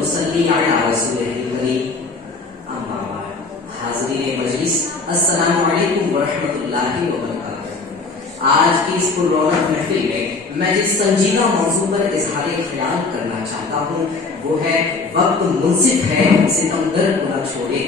ونصلي على رسوله الكريم اما بعد حاضرین مجلس السلام علیکم ورحمۃ اللہ وبرکاتہ۔ آج کی اس پررونق محفل میں جس سنجیدہ موضوع پر اظہار خیال کرنا چاہتا ہوں وہ ہے وقت منصف ہے ستمگر کو نہ چھوڑے۔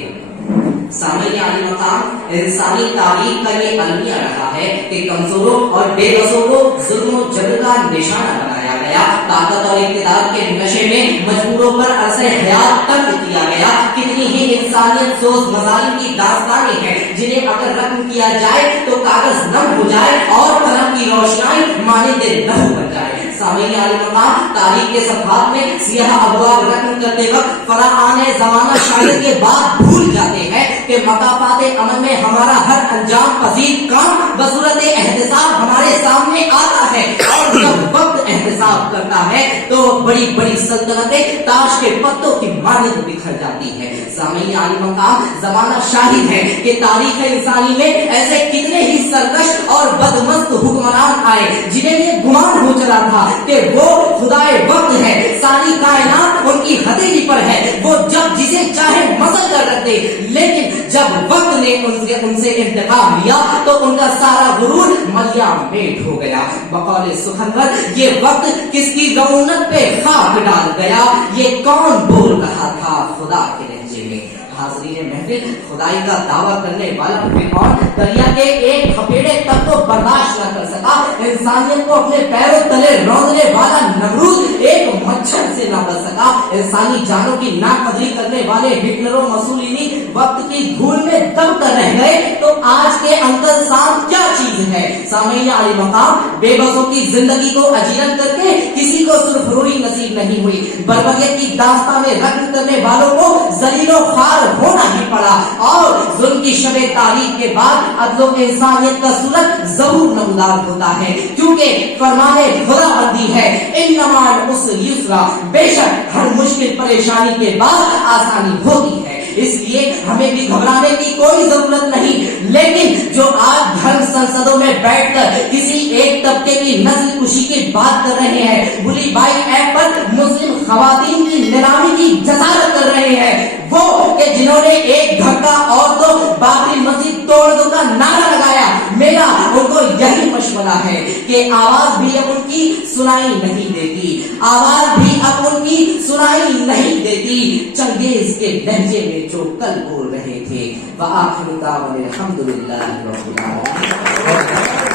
سامعین عالی مقام، انسانی تاریخ کا یہ المیہ رہا ہے کہ کمزوروں اور بے بسوں کو ظلم و جبر کا نشانہ بنایا گیا، طاقت اور اقتدار کے نشے میں مجبوروں پر عرصہ حیات تنگ کیا گیا۔ کتنی ہی انسانیت سوز مظالم کی داستانیں ہیں جنہیں اگر رقم کیا جائے تو کاغذ نم ہو جائے اور قلم کی روشنائی مانند لہو بن جائے۔ سامعین عالی مقام، تاریخ کے صفحات میں سیاہ ابواب رقم کرتے وقت فراعان زمانہ شاعر کے بعد بھول جاتے ہیں کہ مقافات امن میں ہمارا ہر انجام پذیر کام بصورت احتساب ہمارے سامنے آتا ہے، اور جب وقت احتساب کرتا ہے تو بڑی بڑی سلطنتیں تاش کے پتوں کی مانند بکھر جاتی ہے۔ سامعین عالی مقام، زمانہ شاہد ہے کہ تاریخ انسانی میں ایسے کتنے ہی سرکش اور بدمست حکمران آئے جنہیں یہ گمان ہو چلا تھا کہ وہ خدائے وقت ہے، ساری کائنات ان کی ہتھیلی پر ہے، وہ جب جسے چاہے مسل کر رکھ دے۔ لیکن جب وقت نے ان سے انتقام لیا تو ان کا سارا غرور ملیا میٹ ہو گیا۔ بقول سخنور، یہ وقت کس کی رونق پہ خاک ڈال گیا، یہ کون بول رہا تھا خدا کے لہجے میں؟ حاضرین محفل، خدائی کا دعویٰ کرنے والا فرعون دریا کے ایک تھپیڑے تک کو برداشت نہ کر سکا، انسانیت کو اپنے پیروں تلے روننے والا نمرود ایک مچھر سے نہ بچ سکا، انسانی جانوں کی ناقدری کرنے والے ہٹلر و مسولینی وقت کی دھول میں دب کر رہ گئے، تو آج کے انکل سام کیا چیز ہے؟ سامعین عالی مقام، بے بسوں کی زندگی کو اجیرن کر کے کسی کو سرخروری نصیب نہیں ہوئی، بربریت کی داستان میں رقم کرنے والوں کو ذلیل و خوار ہونا ہی پڑا، اور ظلم کی شب تاریخ کے بعد عدل و انسانیت کا صورت ضرور نمودار ہوتا ہے، کیونکہ فرمان خدا بندی ہے انما العسر یسرا، بے شک ہر مشکل پریشانی کے بعد آسانی ہوتی ہے۔ اس لیے ہمیں بھی گھبرانے کی کوئی ضرورت نہیں، لیکن جو آج دھرم سنسدوں میں بیٹھ کر کسی ایک طبقے کی نسل کشی کی بات کر رہے ہیں، بلی بائی ایپ پر مسلم خواتین کی نیلامی کی جسارت کر رہے ہیں، وہ کہ جنہوں نے ایک دھکا اور تو بابری مسجد توڑ دو کا نعرہ لگایا، میرا ان کو یہی مشورہ ہے کہ آواز بھی اب ان کی سنائی نہیں دیتی، آواز بھی اب ان کی سنائی نہیں دیتی، چنگیز کے لہجے میں جو کل بول رہے تھے۔ وآخر دعوانا الحمدللہ رب العالمین۔